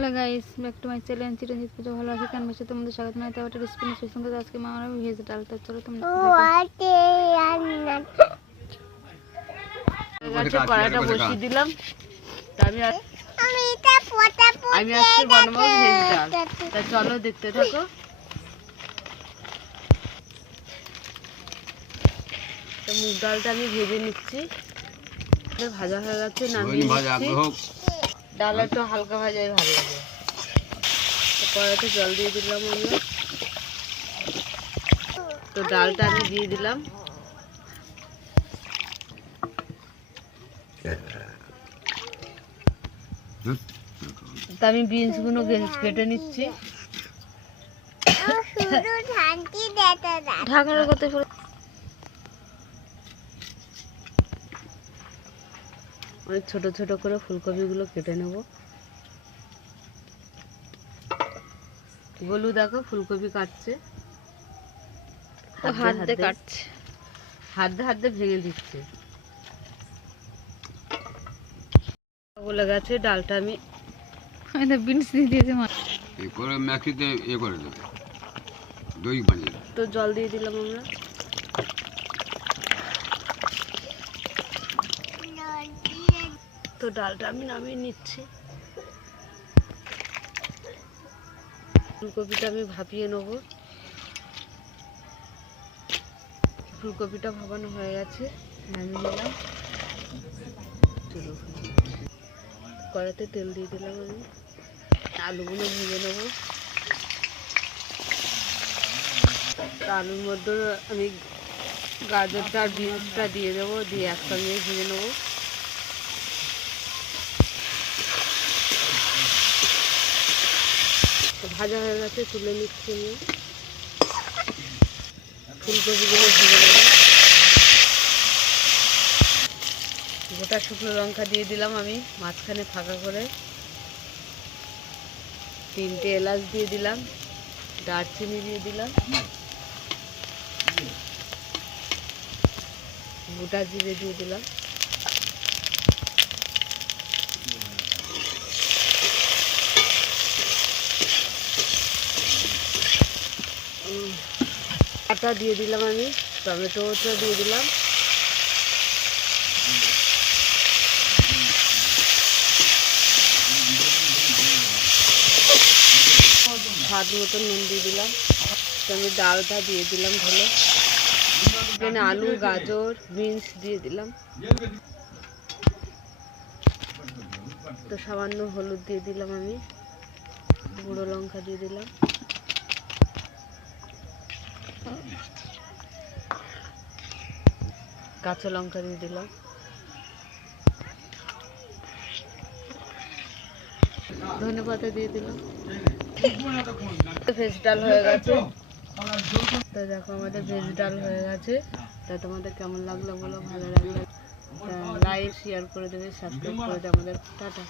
Hello guys, back to my channel Chiranjit Puja. ভালো আছি কেন বসে তোমাদের স্বাগত জানাই। তো একটা রেসিপি নিয়ে এসেছি তোমাদের আজকে। মা আমরা ভেজ ডাল, তো চলো তোমরা কড়াইটা বসিয়ে দিলাম। আমি আজকে বানাবো ভেজ ডাল, তা চলো দেখতে থাকো। তো মুগ ডালটা আমি ভেজে নিচ্ছি, ভাজা হয়ে গেছে, নামিয়ে নিচ্ছি। ডাল একটু হালকা ভাজাই ভালো লাগে। কড়াইতে জল দিয়ে দিলাম আমরা, তো ডালটা আমি দিয়ে দিলাম। তো আমি বিনসগুলো কেটে নিচ্ছি। ঢাকার করতে অনেক ছোট ছোট করে ফুলকপিগুলো কেটে নেব। গোলু দেখো ফুলকপি কাটছে, হাত দিয়ে কাটছে, হাত দিয়ে ভেঙে দিচ্ছে। বলে গেছে ডালটা আমি বিনস দিয়ে দিয়েছি করে ম্যাক্সিতে করে দেবে, দই বানিয়ে। তো জল দিয়ে দিলাম আমরা। তো ডালটা আমি নামিয়ে নিচ্ছি। ফুলকপিটা আমি ভাপিয়ে নেব। ফুলকপিটা ভাপানো হয়ে গেছে, নামিয়ে নিলাম। কড়াইতে তেল দিয়ে দিলাম আমি। আলুগুলো ভেজে নেব। আলুর মধ্যে আমি গাজরটা আর বিনসটা দিয়ে দেবো, দিয়ে একসঙ্গে ভেজে নেব। ভাজা হয়ে গেছে, তুলে নিচ্ছি আমি। ফুলকপিগুলো ভেজে নেব। গোটা শুকনো লঙ্কা দিয়ে দিলাম আমি মাঝখানে ফাঁকা করে। 3টে এলাচ দিয়ে দিলাম, দারচিনি দিয়ে দিলাম, গোটা জিরে দিয়ে দিলাম। আটা দিয়ে দিলাম আমি, টমেটোটা দিয়ে দিলাম। স্বাদ মতো নুন দিয়ে দিলাম। তো আমি ডালটা দিয়ে দিলাম ঢেলে। এখানে আলু, গাজর, বিনস দিয়ে দিলাম। তো সামান্য হলুদ দিয়ে দিলাম আমি, গুঁড়ো লঙ্কা দিয়ে দিলাম, কাঁচা লঙ্কা দিয়ে দিলাম, ধনেপাতা দিয়ে দিলাম। ভেজ ডাল হয়ে গেছে। তো দেখো আমাদের ভেজ ডাল হয়ে গেছে। তা তোমাদের কেমন লাগলো বলো, ভালো লাগলে লাইক শেয়ার করে দেবে, সাবস্ক্রাইব করে দেবে আমাদের। টাটা।